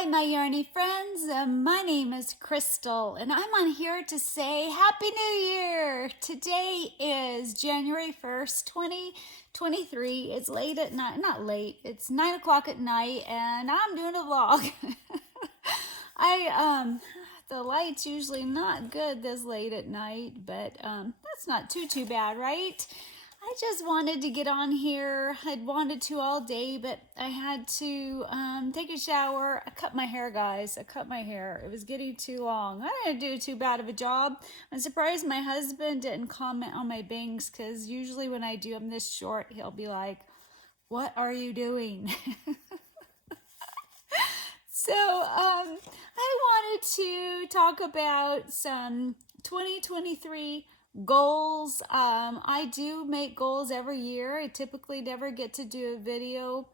Hi, my yarny friends. My name is Crystal, and I'm on here to say Happy New Year! Today is January 1st, 2023. It's late at night, not late, it's 9 o'clock at night, and I'm doing a vlog. The light's usually not good this late at night, but that's not too bad, right? I just wanted to get on here. I'd wanted to all day, but I had to take a shower. I cut my hair, guys. I cut my hair. It was getting too long. I didn't do too bad of a job. I'm surprised my husband didn't comment on my bangs, because usually when I do them this short, he'll be like, "What are you doing?" So I wanted to talk about some 2023 goals. I do make goals every year. I typically never get to do a video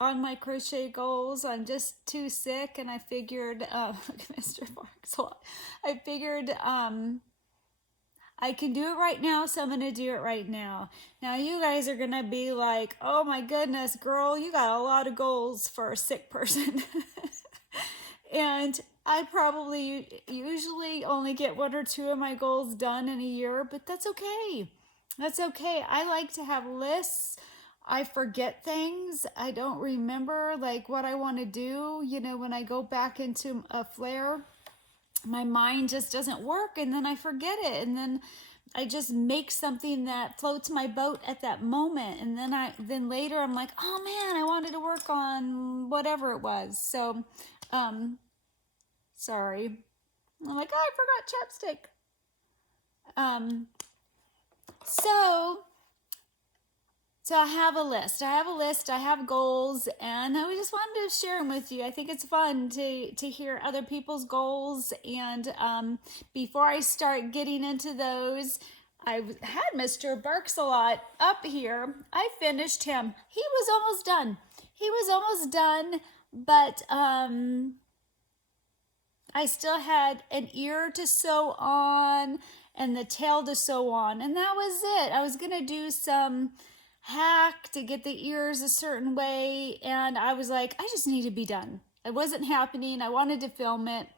on my crochet goals. I'm just too sick, and I figured, Mr. Barks a lot. I figured I can do it right now, so I'm going to do it right now. Now, you guys are going to be like, "Oh my goodness, girl, you got a lot of goals for a sick person." And I probably usually only get one or two of my goals done in a year, but that's okay. That's okay. I like to have lists. I forget things. I don't remember like what I want to do. You know, when I go back into a flare, my mind just doesn't work, and then I forget it, and then I just make something that floats my boat at that moment, and then later I'm like, "Oh man, I wanted to work on whatever it was." So sorry. I'm like, "Oh, I forgot chapstick." So I have a list. I have goals, and I just wanted to share them with you. I think it's fun to hear other people's goals. And before I start getting into those, I had Mr. Barks a lot up here. I finished him. He was almost done. But I still had an ear to sew on and the tail to sew on, and that was it. I was gonna do some hack to get the ears a certain way, and I was like, I just need to be done. It wasn't happening. I wanted to film it.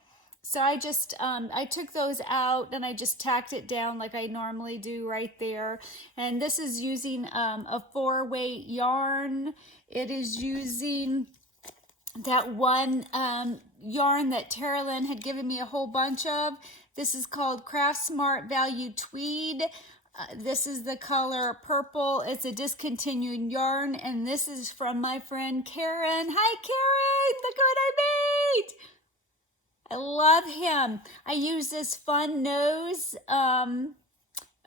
So I just, I took those out and I just tacked it down like I normally do right there. And this is using a 4-weight yarn. It is using that one yarn that Tara Lynn had given me a whole bunch of. This is called Craft Smart Value Tweed. This is the color purple. It's a discontinued yarn, and this is from my friend Karen. Hi, Karen! Look what I made! I love him. I used this fun nose, and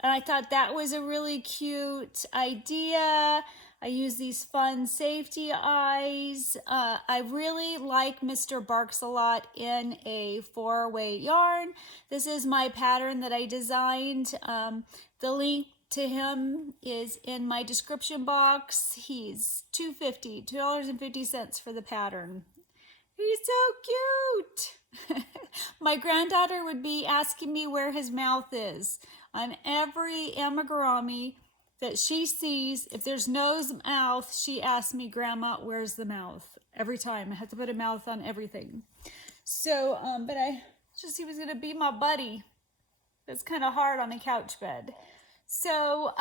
I thought that was a really cute idea. I use these fun safety eyes. I really like Mr. Barks a lot in a 4-weight yarn. This is my pattern that I designed. The link to him is in my description box. He's $2.50 for the pattern. He's so cute. My granddaughter would be asking me where his mouth is. On every amigurumi that she sees, if there's no mouth, she asks me, "Grandma, where's the mouth?" Every time. I have to put a mouth on everything. So, but he was gonna be my buddy. It's kind of hard on a couch bed. So,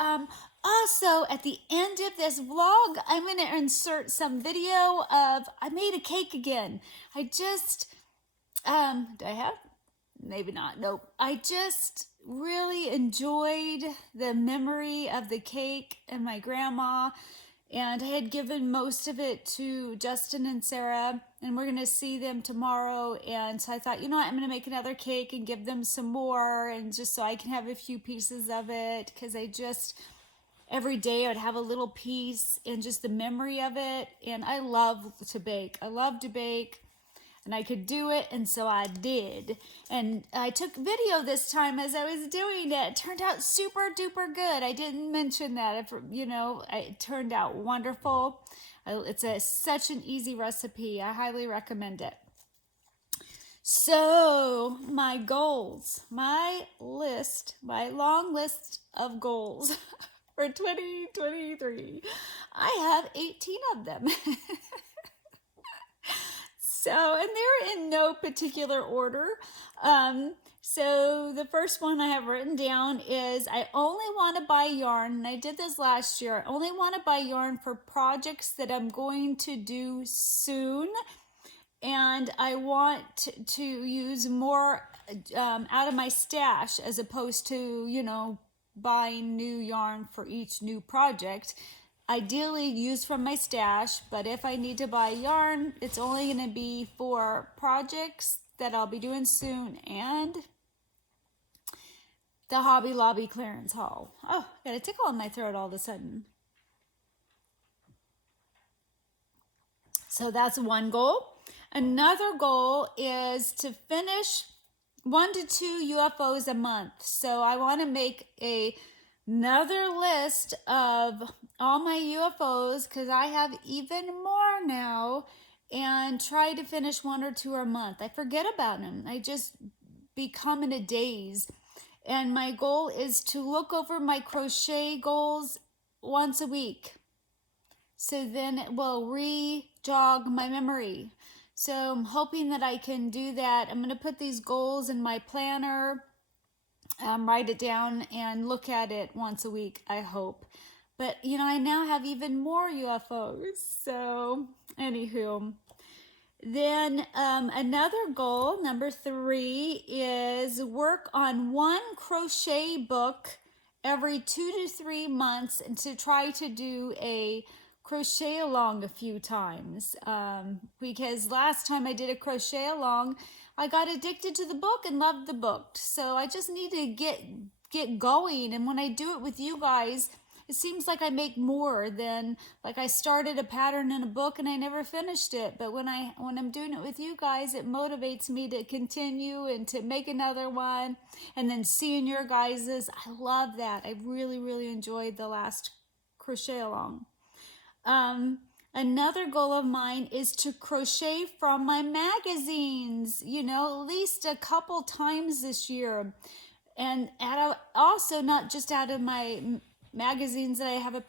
also at the end of this vlog, I'm going to insert some video of, I made a cake again. I just, do I have? Maybe not. Nope. I just really enjoyed the memory of the cake and my grandma. And I had given most of it to Justin and Sarah, and we're going to see them tomorrow. And so I thought, you know what, I'm going to make another cake and give them some more, and just so I can have a few pieces of it, because every day I would have a little piece and just the memory of it. And I love to bake. And I could do it, and so I did. And I took video this time as I was doing it. It turned out super duper good. I didn't mention that. It turned out wonderful. It's such an easy recipe. I highly recommend it. So, my goals, my long list of goals for 2023. I have 18 of them. So, and they're in no particular order. So the first one I have written down is I only want to buy yarn, and I did this last year. I only want to buy yarn for projects that I'm going to do soon, and I want to use more out of my stash as opposed to, buying new yarn for each new project. Ideally use from my stash, but if I need to buy yarn, it's only going to be for projects that I'll be doing soon and the Hobby Lobby clearance haul. Oh, got a tickle in my throat all of a sudden. So that's one goal. Another goal is to finish 1 to 2 UFOs a month. So I want to make another list of all my UFOs because I have even more now, and try to finish 1 or 2 a month. I forget about them. I just become in a daze. And my goal is to look over my crochet goals once a week. So then it will re-jog my memory. So I'm hoping that I can do that. I'm going to put these goals in my planner, write it down, and look at it once a week, I hope. But, I now have even more UFOs. So, anywho. Then another goal, number 3, is work on 1 crochet book every 2 to 3 months, and to try to do a crochet along a few times. Because last time I did a crochet along, I got addicted to the book and loved the book. So I just need to get going. And when I do it with you guys, it seems like I make more than, like, I started a pattern in a book and I never finished it. But when I'm doing it with you guys, it motivates me to continue and to make another one. And then seeing your guys's, I love that. I really, really enjoyed the last crochet along. Another goal of mine is to crochet from my magazines, at least a couple times this year. And also not just out of my magazines that I have a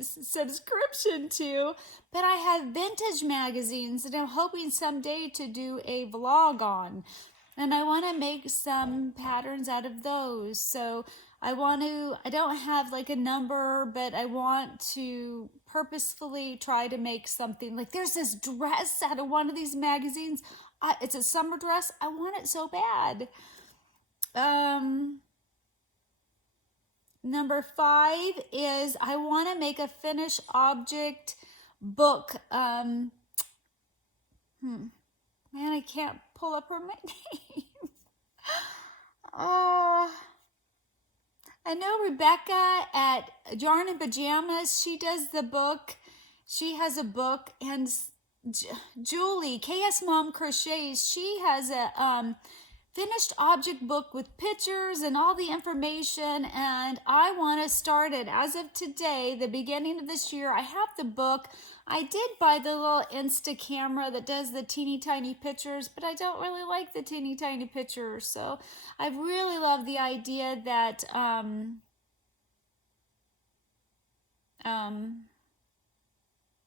subscription to, but I have vintage magazines that I'm hoping someday to do a vlog on. And I want to make some patterns out of those. So I don't have like a number, but I want to purposefully try to make something. Like, there's this dress out of one of these magazines. It's a summer dress. I want it so bad. Number 5 is I want to make a finished object book. Man, I can't pull up her name. I know Rebecca at Yarn and Pajamas, she does the book. She has a book. And Julie, KS Mom Crochets, she has a finished object book with pictures and all the information, and I want to start it as of today, the beginning of this year. I have the book. I did buy the little Insta camera that does the teeny tiny pictures, but I don't really like the teeny tiny pictures. So I really love the idea that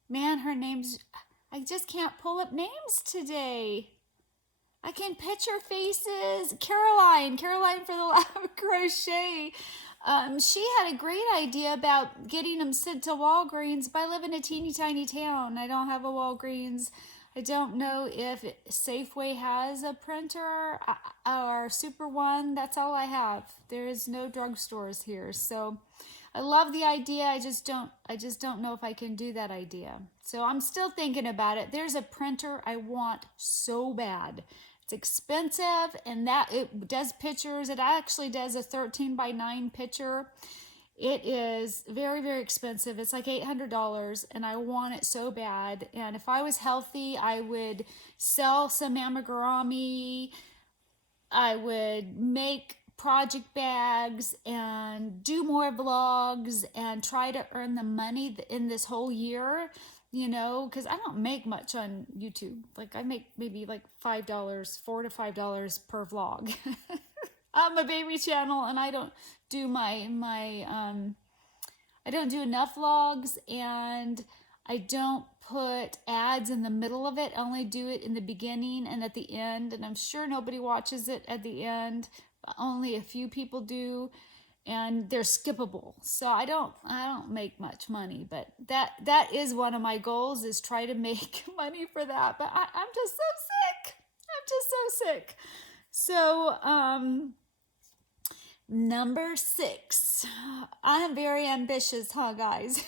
man, her name's, I just can't pull up names today. I can picture faces. Caroline for the Loud Crochet. She had a great idea about getting them sent to Walgreens, but I live in a teeny tiny town. I don't have a Walgreens. I don't know if Safeway has a printer or Super One. That's all I have. There is no drugstores here. So I love the idea. I just don't know if I can do that idea. So I'm still thinking about it. There's a printer I want so bad. It's expensive, and that it does pictures. It actually does a 13x9 picture. It is very, very expensive. It's like $800, and I want it so bad. And if I was healthy, I would sell some amigurumi. I would make project bags and do more vlogs and try to earn the money in this whole year. Because I don't make much on YouTube. Like, I make maybe like $5, $4 to $5 per vlog. On my baby channel, and I don't do I don't do enough vlogs, and I don't put ads in the middle of it. I only do it in the beginning and at the end. And I'm sure nobody watches it at the end, but only a few people do. And they're skippable. So I don't make much money, but that is one of my goals, is try to make money for that. But I'm just so sick. I'm just so sick. So, number 6. I am very ambitious, huh, guys?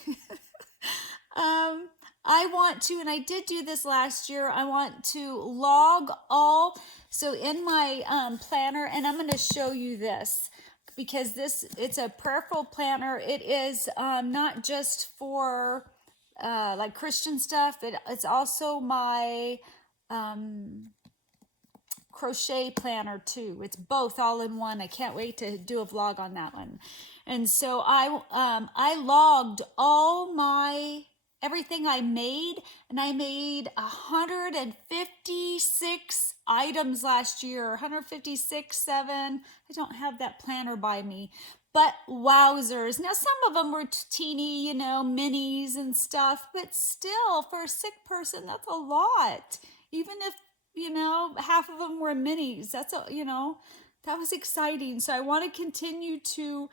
I want to, and I did do this last year, I want to log all, so in my planner, and I'm going to show you this, because it's a prayerful planner. It is not just for like Christian stuff, it's also my crochet planner too. It's both all in one. I can't wait to do a vlog on that one. And so I logged all my everything I made, and I made 156 items last year. 156, 7. I don't have that planner by me, but wowzers. Now some of them were teeny, minis and stuff, but still, for a sick person, that's a lot. Even if half of them were minis. That was exciting. So I want to continue to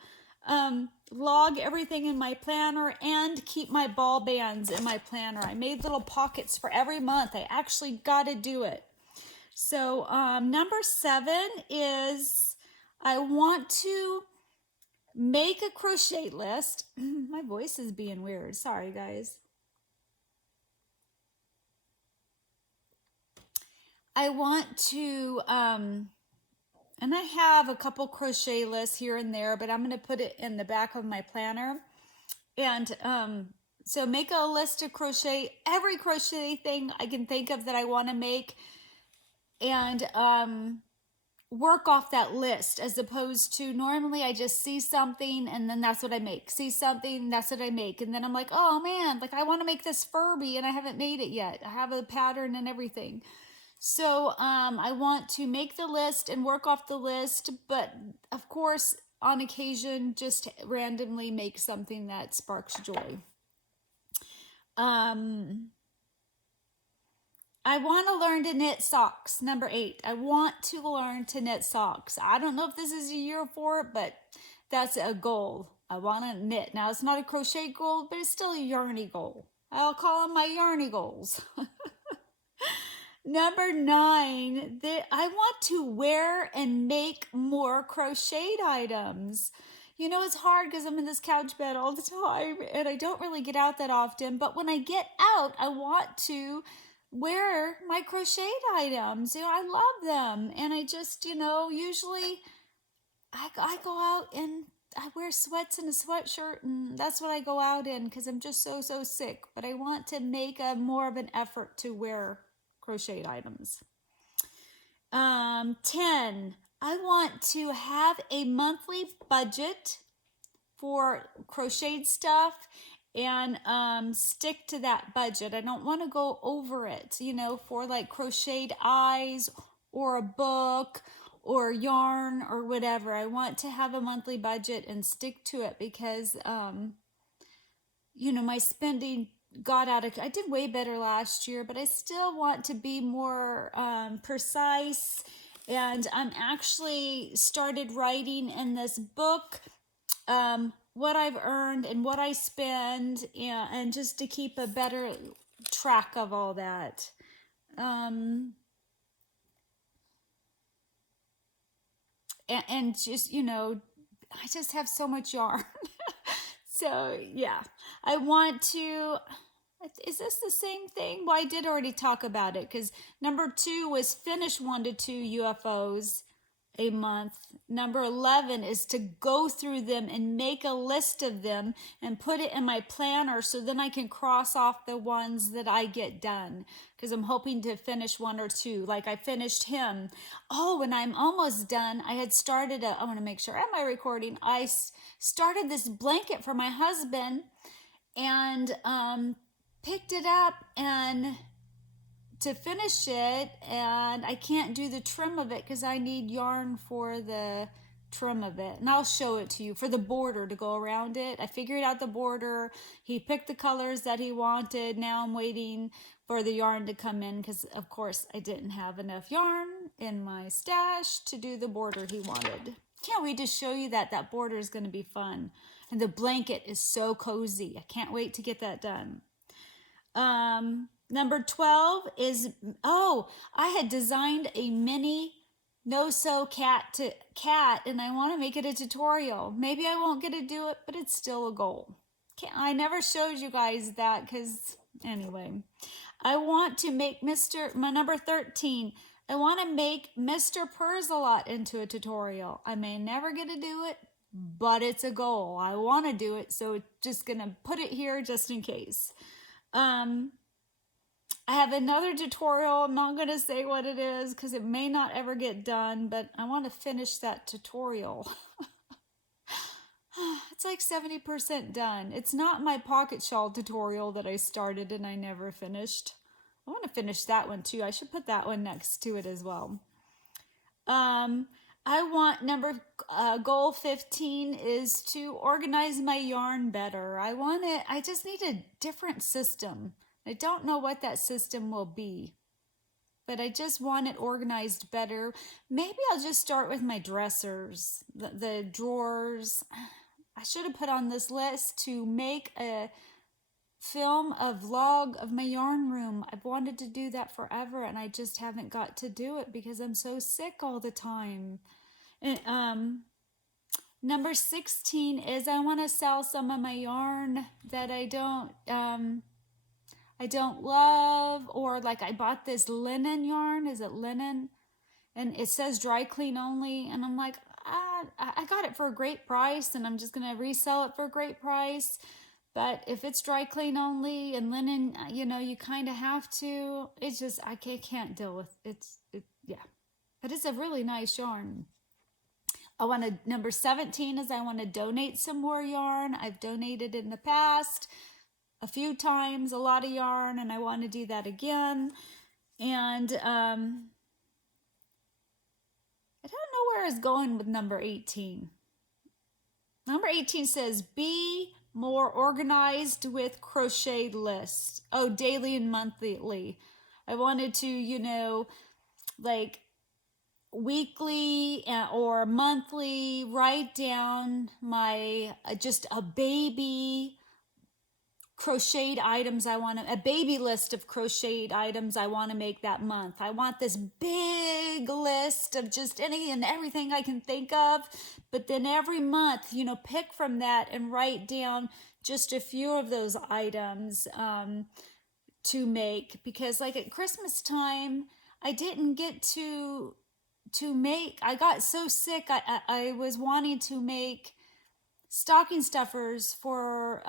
log everything in my planner and keep my ball bands in my planner. I made little pockets for every month. I actually got to do it. So number 7 is I want to make a crochet list. My voice is being weird. Sorry, guys. I want to, and I have a couple crochet lists here and there, but I'm going to put it in the back of my planner. And so make a list of every crochet thing I can think of that I want to make, and work off that list, as opposed to normally I just see something and then that's what I make. See something, that's what I make. And then I'm like, oh man, like I want to make this Furby and I haven't made it yet. I have a pattern and everything. So I want to make the list and work off the list, but of course, on occasion, just randomly make something that sparks joy. I want to learn to knit socks. Number 8, I want to learn to knit socks. I don't know if this is a year for it, but that's a goal. I want to knit. Now, it's not a crochet goal, but it's still a yarny goal. I'll call them my yarny goals. Number 9, I want to wear and make more crocheted items. It's hard because I'm in this couch bed all the time and I don't really get out that often. But when I get out, I want to wear my crocheted items. I love them. And I just, usually I go out and I wear sweats and a sweatshirt, and that's what I go out in because I'm just so sick. But I want to make more of an effort to wear crocheted items. 10, I want to have a monthly budget for crocheted stuff and stick to that budget. I don't want to go over it, for like crocheted eyes or a book or yarn or whatever. I want to have a monthly budget and stick to it because, my spending got out of, I did way better last year, but I still want to be more precise. And I'm actually started writing in this book what I've earned and what I spend, and just to keep a better track of all that. And just, I just have so much yarn. So yeah, I want to, is this the same thing? Well, I did already talk about it because number 2 was finish 1 to 2 UFOs a month. Number 11 is to go through them and make a list of them and put it in my planner so then I can cross off the ones that I get done, because I'm hoping to finish 1 or 2. Like I finished him. Oh, and I'm almost done. I had started I want to make sure, am I recording? I started this blanket for my husband and picked it up and to finish it, and I can't do the trim of it because I need yarn for the trim of it, and I'll show it to you for the border to go around it. I figured out the border. He picked the colors that he wanted. Now I'm waiting for the yarn to come in because of course I didn't have enough yarn in my stash to do the border he wanted. Can't wait to show you that. That border is going to be fun. And the blanket is so cozy. I can't wait to get that done. Number 12 is, oh, I had designed a mini no-sew cat and I want to make it a tutorial. Maybe I won't get to do it, but it's still a goal. I never showed you guys that because, anyway. I want to make my number 13. I want to make Mr. Purse-a-Lot into a tutorial. I may never get to do it, but it's a goal. I want to do it, so just going to put it here just in case. I have another tutorial. I'm not going to say what it is because it may not ever get done, but I want to finish that tutorial. It's like 70% done. It's not my pocket shawl tutorial that I started and I never finished. I want to finish that one too. I should put that one next to it as well. I want goal 15 is to organize my yarn better. I just need a different system. I don't know what that system will be, but I just want it organized better. Maybe I'll just start with my dressers, the drawers. I should have put on this list to make a vlog of my yarn room. I've wanted to do that forever and I just haven't got to do it because I'm so sick all the time. And, number 16 is I want to sell some of my yarn that I don't love, or like I bought this linen yarn. Is it linen? And it says dry clean only. And I'm like, I got it for a great price and I'm just going to resell it for a great price. But if it's dry clean only and linen, you kind of have to. It's just, I can't deal with it. Yeah. But it's a really nice yarn. Number 17 is I want to donate some more yarn. I've donated in the past a few times, a lot of yarn, and I want to do that again. And I don't know where it's going with number 18. Number 18 says, be more organized with crochet lists. Oh, daily and monthly. I wanted to, like weekly or monthly write down my, just a baby crocheted items a baby list of crocheted items I want to make that month. I want this big list of just any and everything I can think of, but then every month, pick from that and write down just a few of those items to make, because like at Christmas time, I didn't get to make, I got so sick, I was wanting to make stocking stuffers for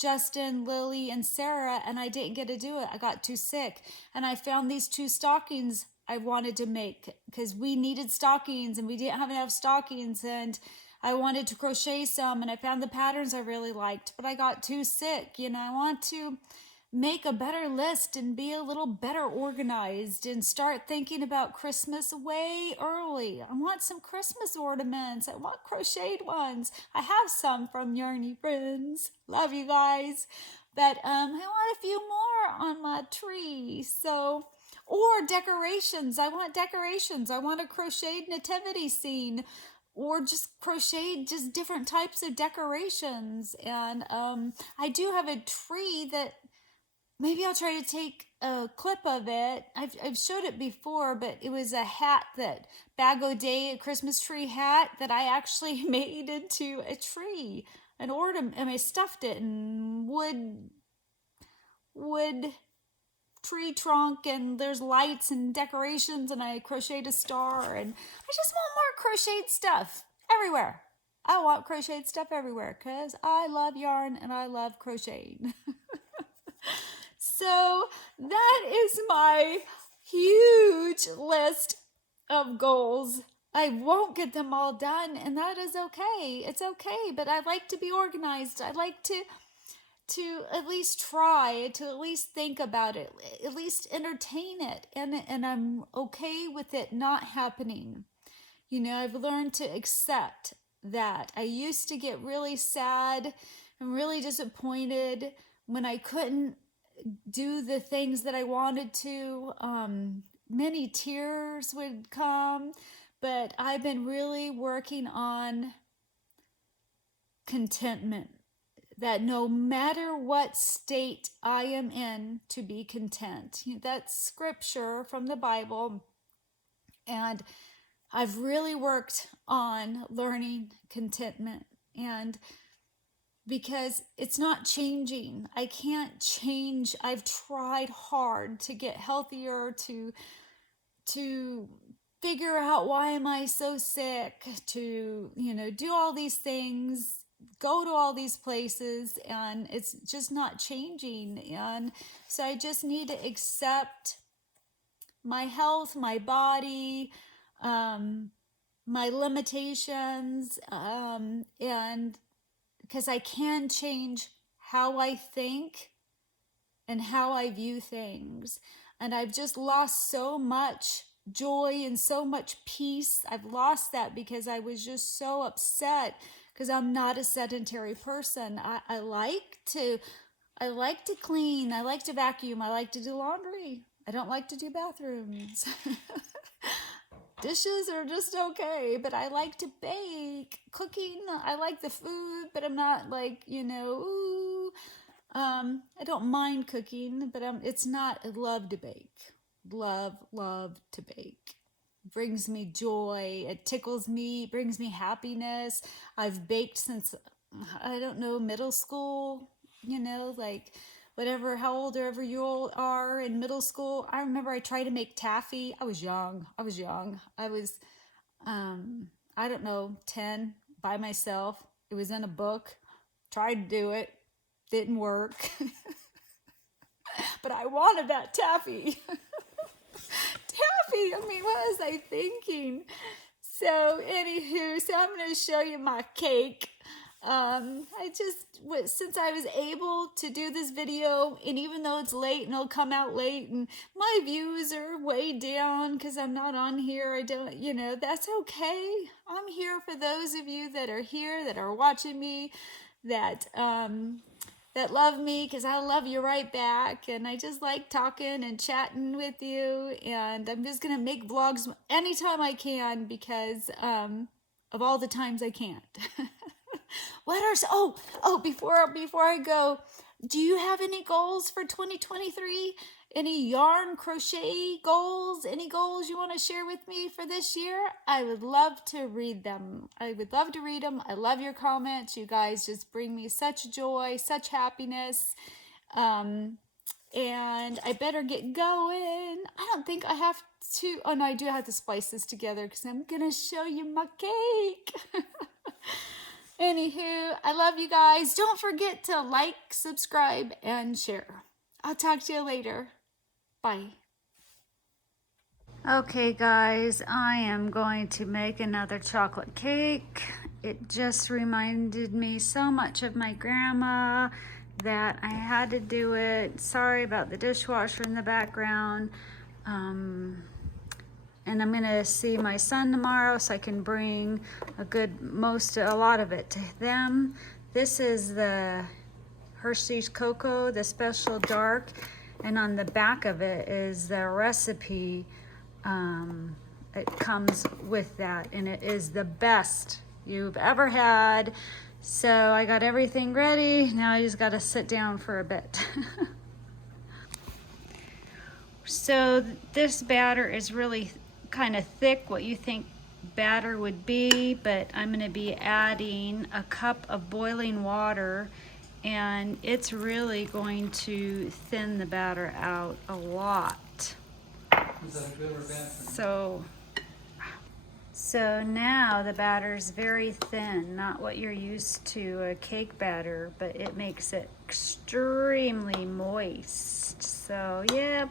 Justin, Lily, and Sarah, and I didn't get to do it. I got too sick. And I found these 2 stockings I wanted to make because we needed stockings and we didn't have enough stockings, and I wanted to crochet some, and I found the patterns I really liked, but I got too sick. I want to make a better list and be a little better organized and start thinking about Christmas way early. I want some Christmas ornaments. I want crocheted ones. I have some from Yarny Friends. Love you guys. But I want a few more on my tree. Or decorations. I want decorations. I want a crocheted nativity scene, or just crochet just different types of decorations. And I do have a tree that maybe I'll try to take a clip of it. I've showed it before, but it was a hat Bag O'Day, a Christmas tree hat that I actually made into a tree, an ornament. I stuffed it in wood tree trunk, and there's lights and decorations, and I crocheted a star, and I just want more crocheted stuff everywhere. I want crocheted stuff everywhere because I love yarn and I love crocheting. So that is my huge list of goals. I won't get them all done, and that is okay. It's okay, but I like to be organized. I like to at least try, to at least think about it, at least entertain it, and I'm okay with it not happening. You know, I've learned to accept that. I used to get really sad and really disappointed when I couldn't do the things that I wanted to. Many tears would come, but I've been really working on contentment, that no matter what state I am in, to be content. That's scripture from the Bible. And I've really worked on learning contentment, and because it's not changing. I can't change. I've tried hard to get healthier, to figure out why am I so sick, to, do all these things, go to all these places, and it's just not changing. And so I just need to accept my health, my body, my limitations, and because I can change how I think and how I view things. And I've just lost so much joy and so much peace. I've lost that because I was just so upset because I'm not a sedentary person. I like to clean. I like to vacuum. I like to do laundry. I don't like to do bathrooms. Dishes are just okay, but I like to bake. Cooking, I like the food, but I'm not like, ooh. I don't mind cooking, but it's not, I love to bake. Love to bake. Brings me joy. It tickles me, brings me happiness. I've baked since, I don't know, middle school, like whatever, how old ever you all are in middle school. I remember I tried to make taffy. I was young. I was, I don't know, 10 by myself. It was in a book. Tried to do it. Didn't work. But I wanted that taffy. Taffy, what was I thinking? So anywho, I'm going to show you my cake. Since I was able to do this video, and even though it's late and it'll come out late and my views are way down because I'm not on here, that's okay. I'm here for those of you that are here, that are watching me, that love me, because I love you right back, and I just like talking and chatting with you, and I'm just gonna make vlogs anytime I can because of all the times I can't. Before I go, do you have any goals for 2023? Any yarn crochet goals? Any goals you want to share with me for this year? I would love to read them. I love your comments. You guys just bring me such joy, such happiness. And I better get going. I don't think I have to. Oh no, I do have to splice this together because I'm going to show you my cake. Anywho, I love you guys. Don't forget to like, subscribe, and share. I'll talk to you later. Bye. Okay guys, I am going to make another chocolate cake. It just reminded me so much of my grandma that I had to do it. Sorry about the dishwasher in the background. And I'm gonna see my son tomorrow so I can bring a lot of it to them. This is the Hershey's Cocoa, the special dark, and on the back of it is the recipe. It comes with that, and it is the best you've ever had. So I got everything ready. Now I just gotta sit down for a bit. So this batter is really kind of thick, what you think batter would be, but I'm going to be adding a cup of boiling water, and it's really going to thin the batter out a lot. Is that a good or bad thing? So now the batter is very thin, not what you're used to a cake batter, but it makes it extremely moist. So yep,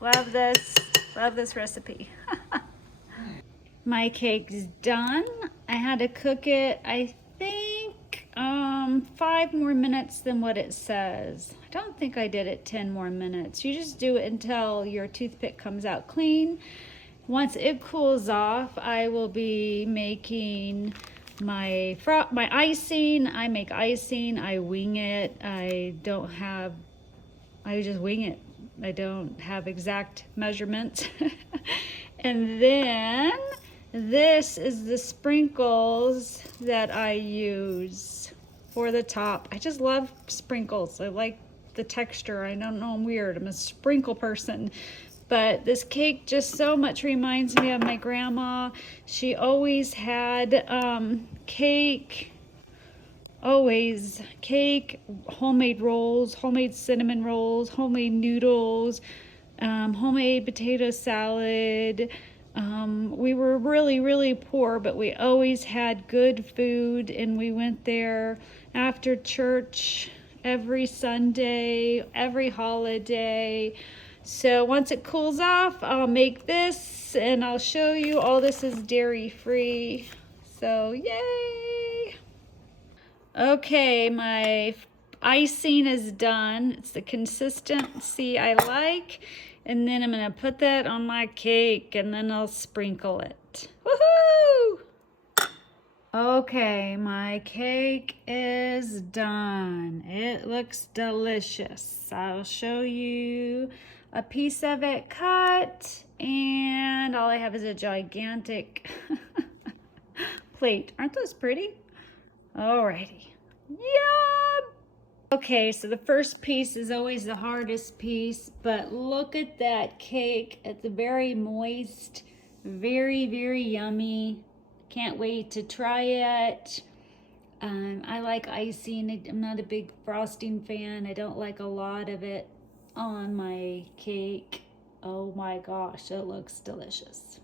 love this recipe. My cake's done. I had to cook it, I think, 5 more minutes than what it says. I don't think I did it 10 more minutes. You just do it until your toothpick comes out clean. Once it cools off, I will be making my icing. I make icing, I wing it. I just wing it. I don't have exact measurements. And then this is the sprinkles that I use for the top. I just love sprinkles. I like the texture. I don't know, I'm weird. I'm a sprinkle person. But this cake just so much reminds me of my grandma. She always had cake, always cake, homemade rolls, homemade cinnamon rolls, homemade noodles, homemade potato salad. We were really, really poor, but we always had good food, and we went there after church every Sunday, every holiday. So once it cools off, I'll make this and I'll show you. All this is dairy free. So yay! Okay, my icing is done. It's the consistency I like. And then I'm gonna put that on my cake and then I'll sprinkle it. Woohoo! Okay, my cake is done. It looks delicious. I'll show you a piece of it cut, and all I have is a gigantic plate. Aren't those pretty? Alrighty. Yum! Okay, so the first piece is always the hardest piece, but look at that cake. It's very moist, very, very yummy. Can't wait to try it. I like icing. I'm not a big frosting fan. I don't like a lot of it on my cake. Oh my gosh, it looks delicious.